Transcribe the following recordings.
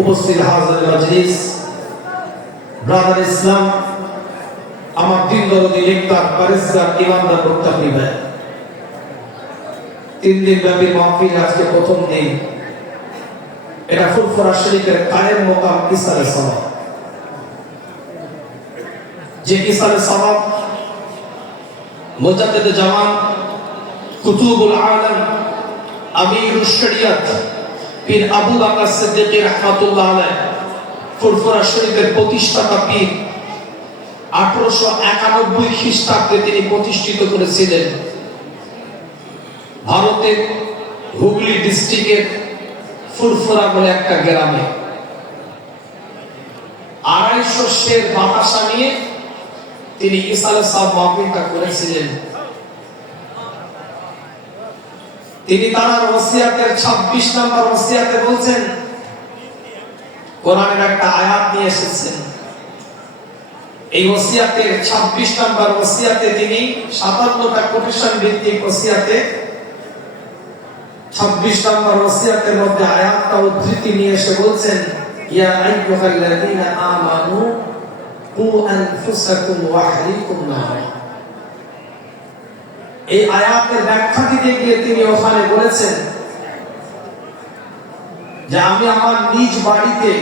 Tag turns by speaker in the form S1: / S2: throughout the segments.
S1: উপস্থিত হাজার মজলিস, ব্রাদার ইসলাম, আমার দিন দরদি লিপ্তার পারিসগার ইমানদার মুক্তাকি ভাই। তিন দিন ব্যাপী মাহফিল, আজকে প্রথম দিন। এটা ফুরফুরা শরীফের কায়ের মোকাম ইসারে সবাব যে ইসারে সবাব মুজাদ্দিদ জামান, কুতুবুল আলম আমিরুল শরিয়ত পীর আবু বকর সিদ্দিকী রাহমাতুল্লাহ আলাইহ, ফুরফুরা শরীফের প্রতিষ্ঠাতা পীর। আঠারোশো একানব্বই খ্রিস্টাব্দে তিনি প্রতিষ্ঠিত করেছিলেন। ভারতের হুগলি ডিস্ট্রিক্টের ফুরফুরা বলে একটা গ্রামে। আড়াইশো শের বাতাসা নিয়ে তিনি ইসালে সাহ মাহফিলটা করেছিলেন। তিনি তার ওসিয়াতের 26 নম্বর ওসিয়াতে বলছেন, কোরআনের একটা আয়াত নিয়ে এসেছেন। এই ওসিয়াতের 26 নম্বর ওসিয়াতে তিনি 57টা কোটেশন ভিত্তিক ওসিয়াতে 26 নম্বর ওসিয়াতের মধ্যে আয়াতটা উদ্ধৃতি নিয়ে এসে বলছেন, ইয়া আইয়ুহাল্লাযীনা আমানু কু আনফুসাকুম ওয়া আহলিকুম নারা। এই আয়াতের ব্যাখ্যা দিতে গিয়ে তিনি ওখানে বলেছেন যে আমি আমার নিজ বাড়িতে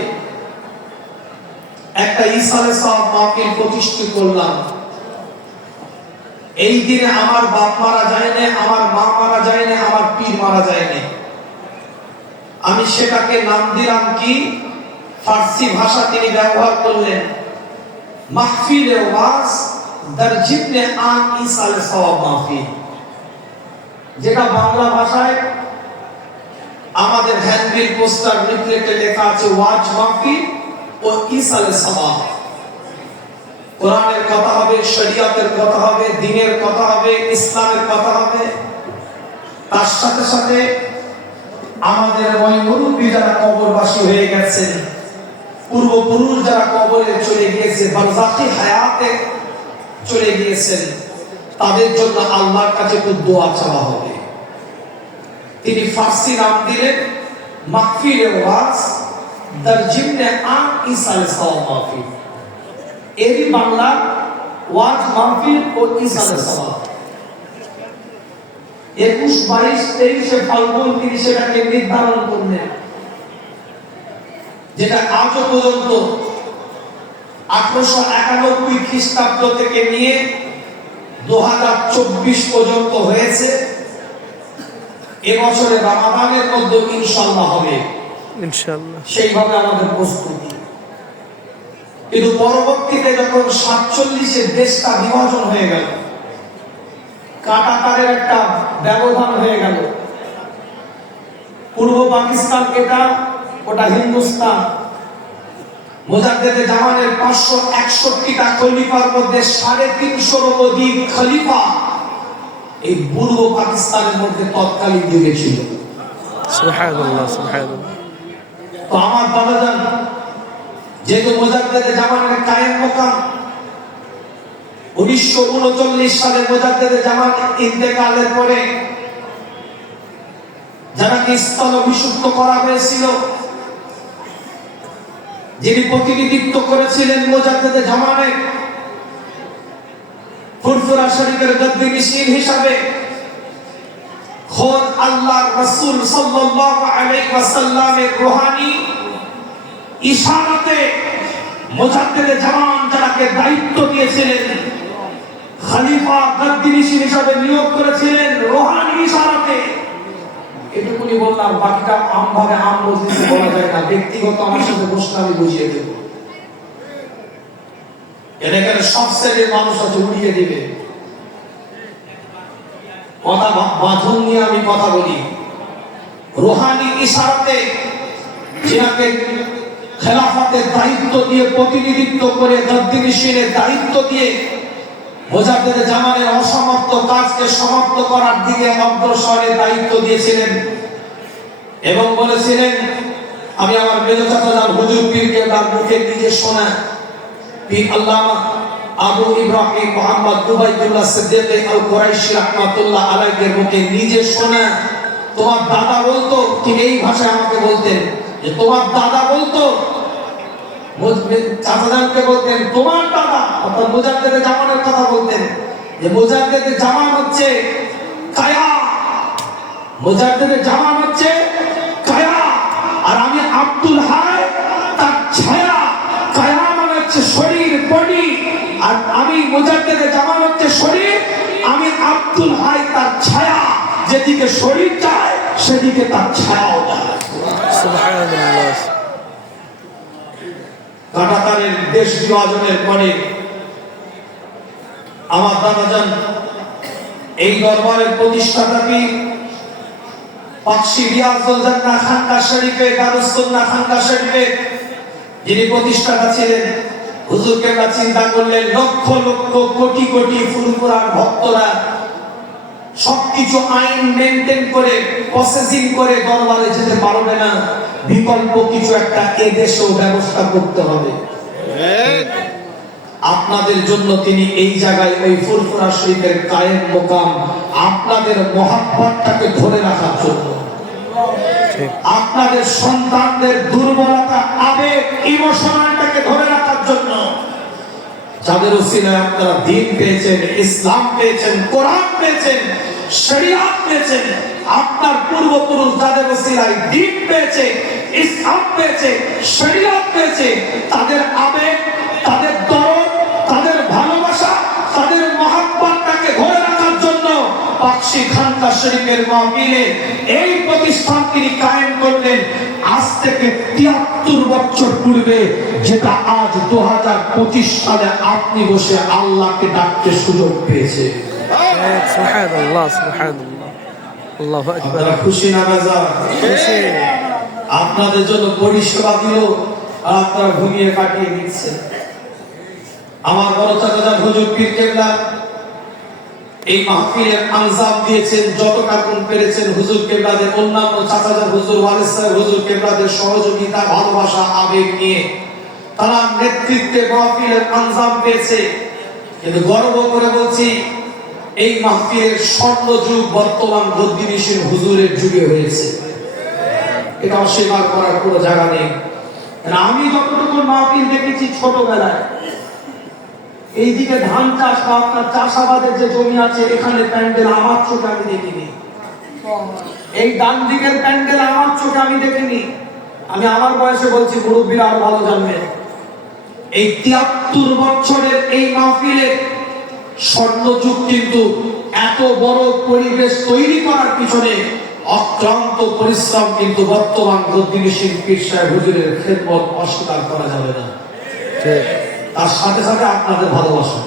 S1: একটা ইসালে সব মাকে প্রতিষ্ঠিত করলাম। এই দিনে আমার বাপ মারা যায় না আমার মা মারা যায় না আমার পীর মারা যায় না আমি সেটাকে নাম দিলাম কি? ফার্সি ভাষা তিনি ব্যবহার করলেন। মাহফিল ওয়াজ দরজিবনে আন ইসালে সওয়াব মাহফিল যেটা বাংলা ভাষায় আমাদের হ্যান্ডবিল, পোস্টার, লিফলেটে লেখা আছে ওয়াজ মাহফিল ও ইসালে সওয়াব। কোরআনের কথা হবে, শরীয়তের কথা হবে দ্বীনের কথা হবে, ইসলামের কথা হবে। তার সাথে সাথে আমাদের ওই মুরব্বী যারা কবরবাসী হয়ে গেছেন, পূর্বপুরুষ যারা কবরে চলে গিয়েছে বারজাকি হায়াতে চলে গিয়েছেন। তাদের জন্য আল্লাহর কাছে একটু দোয়া চাওয়া হবে। তিনি ফার্সি নাম দিলেন ওয়াজ দরজিমনে ইসাল বাংলা ওয়াজ ও ইসাল বাইশ, তেইশে ফাল্গুন তিনি সেটাকে নির্ধারণ করলেন, যেটা আজও পর্যন্ত আঠারোশো একানব্বই খ্রিস্টাব্দ থেকে নিয়ে দুহাজার চব্বিশ পর্যন্ত হয়েছে। এবছরে রামাদানের মধ্যে ইনশাল্লাহ হবে।
S2: ইনশাআল্লাহ।
S1: সেইভাবে আমাদের প্রস্তুতি। কিন্তু পরবর্তীতে যখন সাতচল্লিশে দেশটা বিভাজন হয়ে গেল কাটাতারের একটা ব্যবধান হয়ে গেল। পূর্ব পাকিস্তান এটা ওটা হিন্দুস্তান। মোজাদ্দেদে জামানের পাঁচশো একষট্টিটা খলিফার মধ্যে সাড়ে তিনশোর অধিক খলিফা এই পূর্ব পাকিস্তানের মধ্যে তৎকালীন যুগে ছিল। তো আমার বাবা যেহেতু মোজাদ্দেদে জামানের কায়েম মোকাম উনিশশো উনচল্লিশ সালে মোজাদ্দেদে জামান ইন্তেকালের পরে যারাকে স্থল অভিষিক্ত করা হয়েছিল যিনি প্রতিনিধিত্ব করেছিলেন মোজাদ্দেদে জামানের ফুরফুরা শরীফের গদ্দিনিশীন হিসাবে, খোদ আল্লাহ রাসূল সাল্লাল্লাহু আলাইহি ওয়াসাল্লামের রূহানি, ইশারাতে মুজাদ্দিদে জামান যারাকে দায়িত্ব দিয়েছিলেন, খলিফা গদ্দিনিশীন হিসাবে নিয়োগ করেছিলেন রূহানি ইশারাতে। এটুকুনি বললাম, বাকিটা আমভাবে আম মজলিসে বলা যায় না। ব্যক্তিগত আমার সাথে বসলে আমি বুঝিয়ে দেব। এর এখানে সব শ্রেণির মানুষ আছে, উড়িয়ে দিবে। কথা বাঁধন নিয়ে আমি কথা বলি। রোহানি ইশারাতে যিনাকে খেলাফতের দায়িত্ব দিয়ে প্রতিনিধিত্ব করে গদ্দিনিশীনের দায়িত্ব দিয়ে মোজাদ্দেদ অসমাপ্ত কাজকে সমাপ্ত করার দিকে অগ্রসরের দায়িত্ব দিয়েছিলেন এবং বলেছিলেন, আমি আমার মেজো হুজুর পীরকে তার শোনা। পীর আল্লামা আবু ইব্রাহিম মোহাম্মদ সিদ্দিক আল মুখে নিজে শোনা। তোমার দাদা বলতো, ঠিক এই ভাষায় আমাকে বলতেন যে, তোমার দাদা বলতো? চাচাদানকে বলতেন, তোমার মুজাদ্দেদে জামানের কথা বলতেন। যে মুজাদ্দেদে জামান হচ্ছে কায়া। মুজাদ্দেদে জামান হচ্ছে কায়া। আর আমি আব্দুল হায় তার ছায়া। কায়া মানে হচ্ছে শরীর বডি আর আমি মুজাদ্দেদে জামান হচ্ছে শরীর আমি আব্দুল হায় তার ছায়া। যেদিকে শরীর যায় সেদিকে তার ছায়াও যায়
S2: সুবহানাল্লাহ।
S1: কাটাতারের দেশ বিভাজনের পরে আমার দাদাজান এই দরবারের রিয়াজুল যিনি প্রতিষ্ঠাতা ছিলেন, হুজুরকে আমরা চিন্তা করলেন লক্ষ লক্ষ কোটি কোটি ভক্তরা সবকিছু আইন মেনটেন করে প্রসেসিং করে দরবারে যেতে পারবে না। বিকল্প কিছু একটা এদেশেও ব্যবস্থা করতে হবে। আপনাদের জন্য তিনি এই জায়গায় ওই ফুরফুরা শরীফের কায়েম মোকাম আপনাদের মহাব্বতটাকে ধরে রাখার জন্য। আপনাদের সন্তানদের দুর্বলতা, আবেগ, ইমোশনালটাকে ধরে রাখার জন্য। যাদের উসিলায় আপনারা দিন পেয়েছেন, ইসলাম পেয়েছেন, কোরআন পেয়েছেন, শরিয়াত পেয়েছেন, আপনার পূর্বপুরুষ যাদের উসিলায় দিন পেয়েছে, ইসলাম পেয়েছে, শরিয়াত পেয়েছে, তাদের আবেগ, তাদের খানকা শরীফের মাহফিলে এই প্রতিষ্ঠান তিনি কায়েম করলেন আজ থেকে তিয়াত্তর বছর পূর্বে যেটা আজ দু সালে আপনি বসে আল্লাহকে ডাকতে সুযোগ পেয়েছে। খুশি না আপনাদের জন্য পরিষেবা দিল আর আপনারা ঘুমিয়ে কাটিয়ে দিচ্ছে আমার বড় চাচা হুজুর পীর কেবলা এই মাহফিলের আনজাম দিয়েছেন, যত কোন পেরেছেন, হুজুর কেবলাদের, অন্যান্য চাচাদের, হুজুর ওয়ারিস হুজুর কেবলাদের সহযোগিতা, ভালোবাসা, আবেগ নিয়ে। তারা নেতৃত্বে মাহফিলের আনজাম পেয়েছে কিন্তু গর্ব করে বলছি, এই মাহফিলের স্বর্ণ যুগ বর্তমান গদ্দিনিসীর হুজুরের যুগে হয়েছে। এটা অস্বীকার করার কোনো জায়গা নেই। আমি যতটুকু মাহফিল দেখেছি ছোটবেলায় এইদিকে ধান চাষ বা আপনার চাষাবাদের যে জমি আছে, এখানে প্যান্ডেল আমার চোখে আমি দেখিনি। এই ডান দিকের প্যান্ডেল আমার চোখে আমি দেখিনি। আমি আমার বয়সে বলছি, মুরব্বীরা আরও ভালো জানবে। এই তিয়াত্তর বছরের এই মাহফিলে স্বর্ণযুগ কিন্তু এত বড় পরিবেশ তৈরি করার পিছনে অক্লান্ত পরিশ্রম কিন্তু বর্তমান গদ্দিনী শিল্পীর সাহেব হুজুরের খেদমত অস্বীকার করা যাবে না।
S2: ঠিক।
S1: তার সাথে সাথে আপনাদের ভালোবাসা।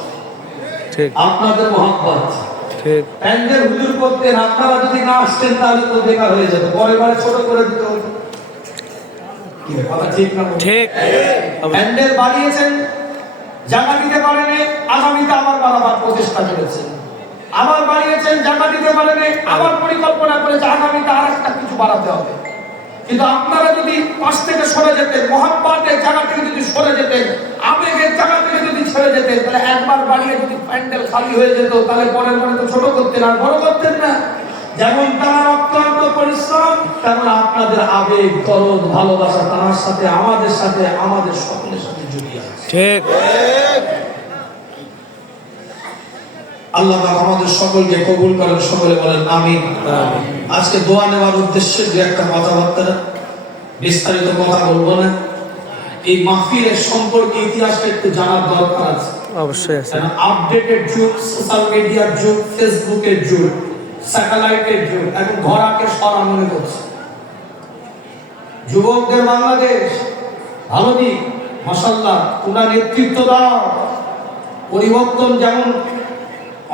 S1: আপনাদের মহাব্বত।
S2: ঠিক।
S1: প্যান্ডেল হুজুর করতেন আপনারা যদি না আসতেন তাহলে তো বেকার হয়ে যেত। পরে বারে ছোট করে দিতে হতো। ঠিক প্যান্ডেল বাড়িয়েছেন জায়গা দিতে পারেনি আগামীতে আবার বাড়াবার প্রচেষ্টা করেছেন আবার বাড়িয়েছেন জায়গা দিতে পারেনি আবার পরিকল্পনা করেছে আগামীতে আর একটা কিছু বাড়াতে হবে। কিন্তু আপনারা যদি পাশ থেকে সরে যেতেন মহাব্বাতের জায়গা থেকে যদি সরে যেতেন আবেগের জায়গা থেকে যদি ছেড়ে যেতেন তাহলে একবার বাড়িয়ে যদি প্যান্ডেল খালি হয়ে যেত তাহলে পরে পরে তো ছোট করতেন আর বড় করতেন না। যেমন তার অক্লান্ত পরিশ্রম তেমন আপনাদের আবেগ দরদ ভালোবাসা তার সাথে আমাদের সাথে আমাদের সকলের সাথে জড়িয়ে আছে।
S2: ঠিক।
S1: আল্লাহ পাক আমাদের সকলকে কবুল করেন সকলে বলেন আমিন। আজকে দোয়া নেওয়ার উদ্দেশ্যে যে একটা কথাবার্তা বিস্তারিত কথা বলব না। এই মাহফিলের সম্পর্কে ইতিহাসটা একটু জানার দরকার আছে।
S2: অবশ্যই
S1: আপডেটেড যুগ সোশ্যাল মিডিয়ার যুগ ফেসবুকের যুগ স্যাটেলাইটের যুগ এখন ঘোড়াকে সরা মনে করছে। যুবকদের বাংলাদেশ ভালো দিক মশাল্লাহ তোমরা নেতৃত্ব দাও। পরিবর্তন যেমন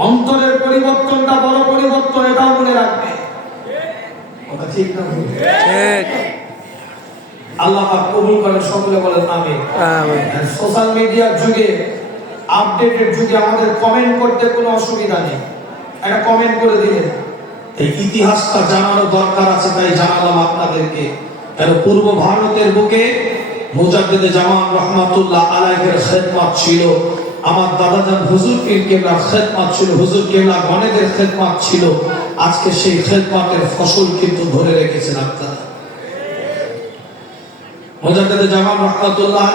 S1: অন্তরের পরিবর্তনটা বড় পরিবর্তন এটাও মনে রাখবে। কথা ঠিক না আল্লাহ কবুল করেন সকলে বলেন সোশ্যাল মিডিয়ার যুগে আপডেটেড যুগে আমাদের কমেন্ট করতে কোনো অসুবিধা নেই। একটা কমেন্ট করে দিলেন। এই ইতিহাসটা জানানো দরকার আছে তাই জানালাম আপনাদেরকে। কেন পূর্ব ভারতের বুকে মুজাদ্দিদে জামান রহমাতুল্লাহ আলাইহির খেদমত ছিল। আমার দাদাজান হুজুর কেবলার খেদমত ছিল হুজুর কেবলা গণেদের খেদমত ছিল। আজকে সেই খেদমতের ফসল কিন্তু ধরে রেখেছেন আপনারা। রহমাতুল্লাহ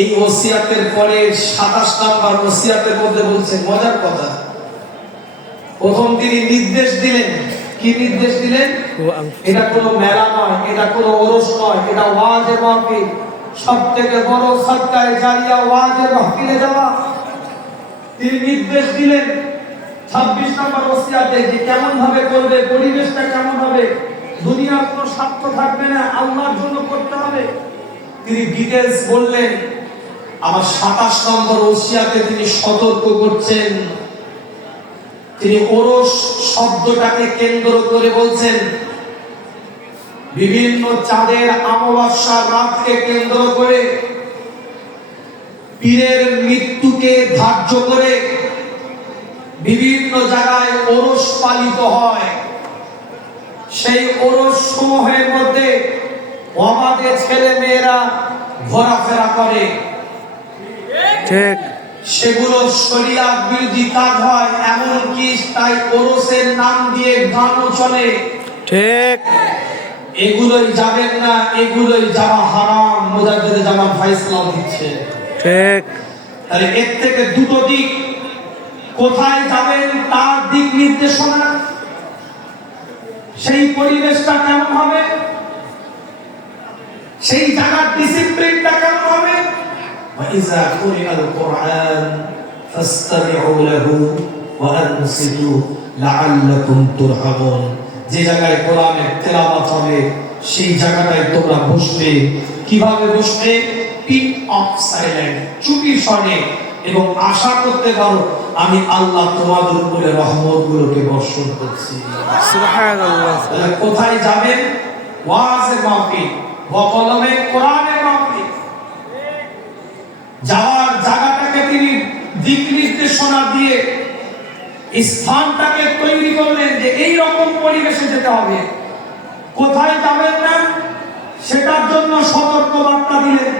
S1: এই ওসিয়াতের পরে সাতাশ নাম্বার ওসিয়াতের মধ্যে বলছেন মজার কথা। প্রথম তিনি নির্দেশ দিলেন। কি নির্দেশ দিলেন? এটা কোনো মেলা নয় এটা কোনো ওরস নয় এটা ওয়াজে মাহফিল। সব থেকে বড় সরকারে জারিয়া ওয়াজে মাহফিলে যাওয়া। তিনি নির্দেশ দিলেন, ছাব্বিশ নম্বর ওসিয়াতে যে কেমন ভাবে করবে, পরিবেশটা কেমন হবে দুনিয়ার কোনো স্বার্থ থাকবে না, আল্লাহর জন্য করতে হবে। তিনি ডিটেলস বললেন, আমার সাতাশ নম্বর ওসিয়াতে তিনি সতর্ক করছেন। তিনি ওরস শব্দটাকে কেন্দ্র করে বলছেন বিভিন্ন চাঁদের অমাবস্যার রাতকে কেন্দ্র করে পীরের মৃত্যুকে ধার্য করে বিভিন্ন জায়গায় ওরস পালিত হয়। সেই ওরস সমূহের মধ্যে অবাধে ছেলে মেয়েরা ঘোরাফেরা করে।
S2: ঠিক।
S1: সেগুলো শরিয়া বিরোধী কাজ হয় এমনকি তাই ওরসের নাম দিয়ে গানও চলে।
S2: ঠিক।
S1: এগুলোই যাবেন না এগুলোই যাওয়া হারাম মুজাদ্দিদ জামা ফাইসলা দিচ্ছে
S2: ঠিক
S1: তাহলে এর থেকে দুটো দিক কোথায় যাবেন তার দিক নির্দেশনা সেই পরিবেশটা কেমন হবে সেই জায়গার ডিসিপ্লিনটা কেমন হবে وإذا قرئ القرآن فاستمعوا له وأنصتوا لعلكم ترحمون যে জায়গায় কোরআনের তেলাওয়াত হবে সেই জায়গাটায় তোমরা বসবে। কীভাবে বসবে? পিন অফ সাইলেন্ট চুপি স্বরে এবং আশা করতে পারো আমি আল্লাহ তোমাদের উপরে রহমত গুলোকে বর্ষণ করছি। কোথায় যাবেন? ওয়াজের মাহফিল বকলমে কোরআনের মাহফিল। যাওয়ার জায়গাটাকে তিনি দিক নির্দেশনা দিয়ে স্থানটাকে তৈরি করলেন যে এই রকম পরিবেশে যেতে হবে। কোথায় যাবেন না? সেটার জন্য সতর্ক বার্তা দিলেন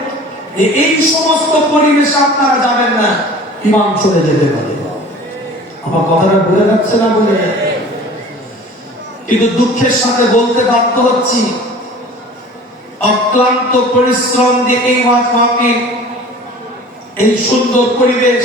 S1: এই সমস্ত পরিবেশে আপনারা যাবেন না, ইমাম চলে যেতে পারে। আমার কথাটা বলে যাচ্ছে না বলে? কিন্তু দুঃখের সাথে বলতে বাধ্য হচ্ছি, অক্লান্ত পরিশ্রম দিয়ে এই ওয়াজ এই সুন্দর পরিবেশ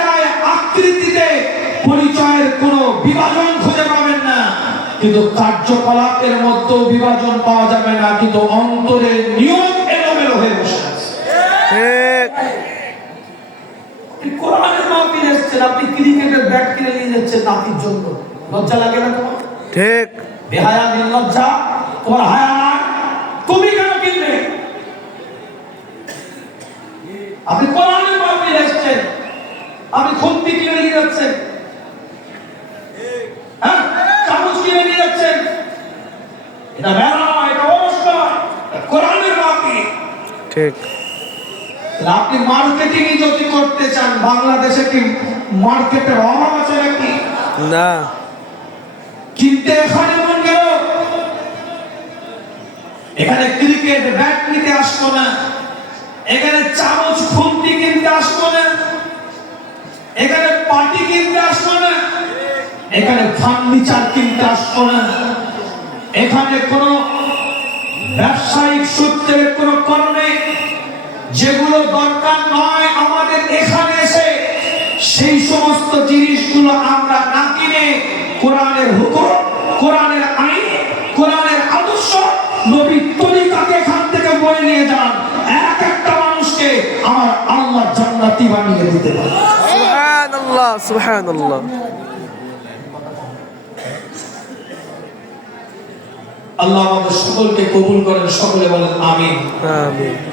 S1: কোনো বিভাজন খুঁজে পাবেন না। কিন্তু কার্যকলাপের মধ্যেও বিভাজন পাওয়া যাবে না কিন্তু অন্তরের নিয়ম এলোমেলো হয়ে বসে আছে। কোরআনের মাহফিল এসেছেন আপনি ক্রিকেটের ব্যাট কিনে নিয়ে যাচ্ছেন নাতির জন্য। লজ্জা লাগে না তোমার?
S2: ঠিক।
S1: বেহায়া নির্লজ্জা তোমার হায়া তুমি কেন কিনবে? আপনি কোরআনের মাহফিল এসেছেন আপনি খুন্তি কিনে নিয়ে যাচ্ছেন হ্যাঁ চামচ কিনে নিয়ে যাচ্ছেন এটা মেলা এটা অনুষ্ঠান। কোরআনের মাহফিল
S2: ঠিক।
S1: আপনি মার্কেটিং যদি করতে চান বাংলাদেশে কি মার্কেটের অভাব আছে নাকি?
S2: না।
S1: কিনতে এখানে মন গেল? এখানে ক্রিকেট ব্যাট নিতে আসব না। এখানে চামচ খুন্তি কিনতে আসব না। এখানে পাটি কিনতে আসব না। এখানে ফার্নিচার কিনতে আসব না। এখানে কোনো ব্যবসায়িক সূত্রের কোনো কর্মে যেগুলো দরকার নয় আমাদের এখানে এসে, সেই সমস্ত জিনিসগুলো আমরা না কিনে কোরআনের হুকুম, কোরআনের আইন, কোরআনের আদর্শ নবীর তরিকাকে এখান থেকে বয়ে নিয়ে যান। এক একটা মানুষকে আমার আল্লাহ জান্নাতি বানিয়ে দিতে পারে। আল্লাহ আমাদের সকলকে কবুল করেন সকলে বলেন
S2: আমিন।